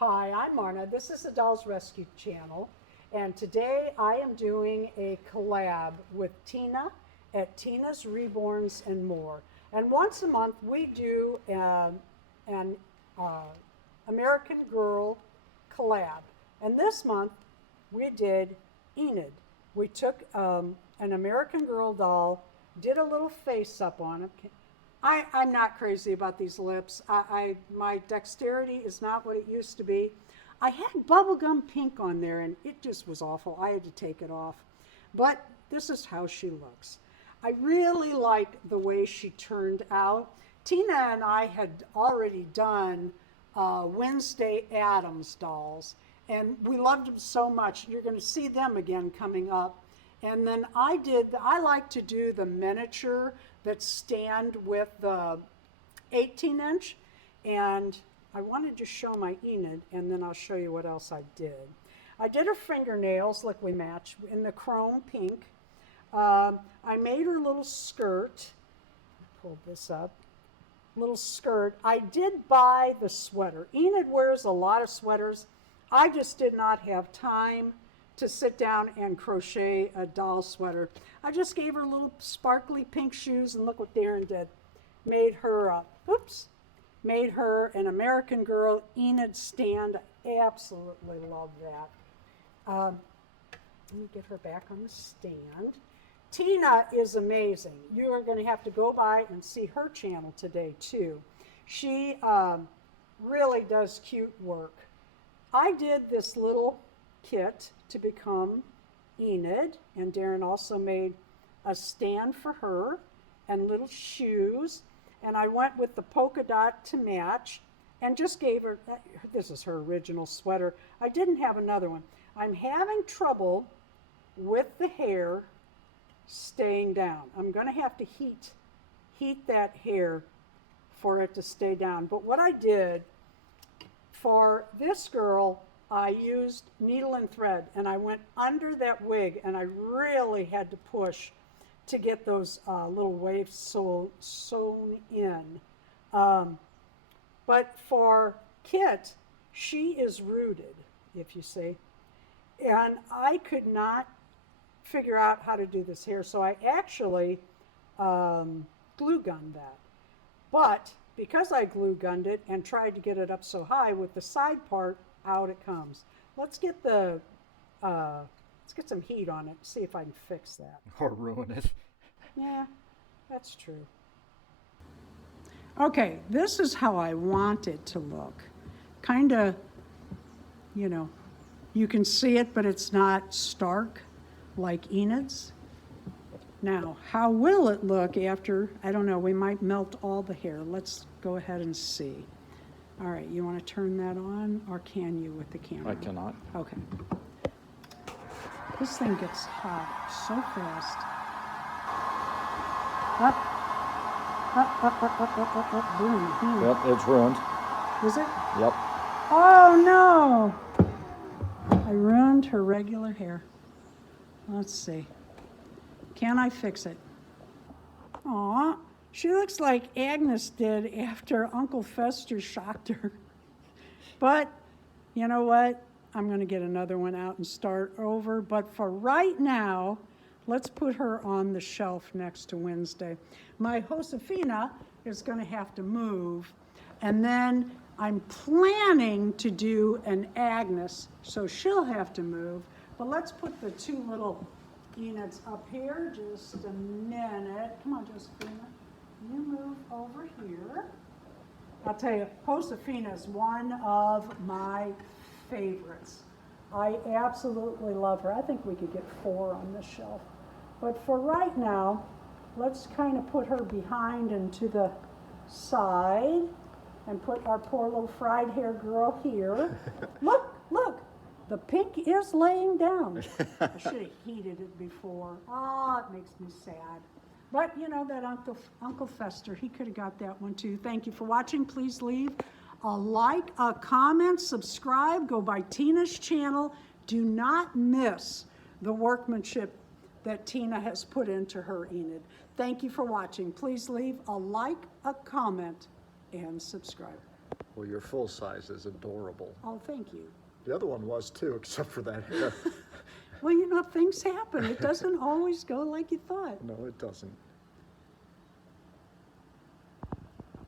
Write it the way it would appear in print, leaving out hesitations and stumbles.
Hi, I'm Marna. This is the Dolls Rescue Channel, and today I am doing a collab with Tina at Tina's Reborns and More. And once a month we do an American Girl collab. And this month we did Enid. We took an American Girl doll, did a little face up on it. I'm not crazy about these lips. My dexterity is not what it used to be. I had bubblegum pink on there and it just was awful. I had to take it off. But this is how she looks. I really like the way she turned out. Tina and I had already done Wednesday Addams dolls, and we loved them so much. You're going to see them again coming up. And then I like to do the miniature that stand with the 18-inch. And I wanted to show my Enid, and then I'll show you what else I did. I did her fingernails, like we match, in the chrome pink. I made her little skirt. Pull this up. Little skirt. I did buy the sweater. Enid wears a lot of sweaters. I just did not have time to sit down and crochet a doll sweater. I just gave her little sparkly pink shoes, and look what Darren did. Made her, made her an American Girl Enid stand. I absolutely love that. Let me get her back on the stand. Tina is amazing. You are going to have to go by and see her channel today too. She really does cute work. I did this little kit to become Enid, and Darren also made a stand for her and little shoes, and I went with the polka dot to match and just gave her, this is her original sweater. I didn't have another one. I'm having trouble with the hair staying down. I'm going to have to heat that hair for it to stay down. But what I did for this girl, I used needle and thread, and I went under that wig, and I really had to push to get those little waves sewn in. But for Kit, she is rooted, if you see, and I could not figure out how to do this hair, so I actually glue gunned that. But because I glue gunned it and tried to get it up so high, with the side part out it comes. Let's get some heat on it, see if I can fix that. Or ruin it. Yeah, that's true. Okay, this is how I want it to look. Kind of, you know, you can see it, but it's not stark like Enid's. Now, how will it look after, I don't know, we might melt all the hair. Let's go ahead and see. All right, you want to turn that on, or can you with the camera? I cannot. Okay. This thing gets hot so fast. Up, boom. Yep, it's ruined. Is it? Yep. Oh no! I ruined her regular hair. Let's see. Can I fix it? Aw. She looks like Agnes did after Uncle Fester shocked her. But you know what? I'm going to get another one out and start over. But for right now, let's put her on the shelf next to Wednesday. My Josefina is going to have to move. And then I'm planning to do an Agnes, so she'll have to move. But let's put the two little Enids up here just a minute. Come on, Josefina. You move over here. I'll tell you, Josefina is one of my favorites. I absolutely love her. I think we could get 4 on this shelf. But for right now, let's kind of put her behind and to the side and put our poor little fried hair girl here. Look, look, the pink is laying down. I should have heated it before. Oh, it makes me sad. But, you know, that Uncle Fester, he could have got that one too. Thank you for watching. Please leave a like, a comment, subscribe, go by Tina's channel. Do not miss the workmanship that Tina has put into her Enid. Thank you for watching. Please leave a like, a comment, and subscribe. Well, your full size is adorable. Oh, thank you. The other one was too, except for that hair. Well, you know, things happen. It doesn't always go like you thought. No, it doesn't.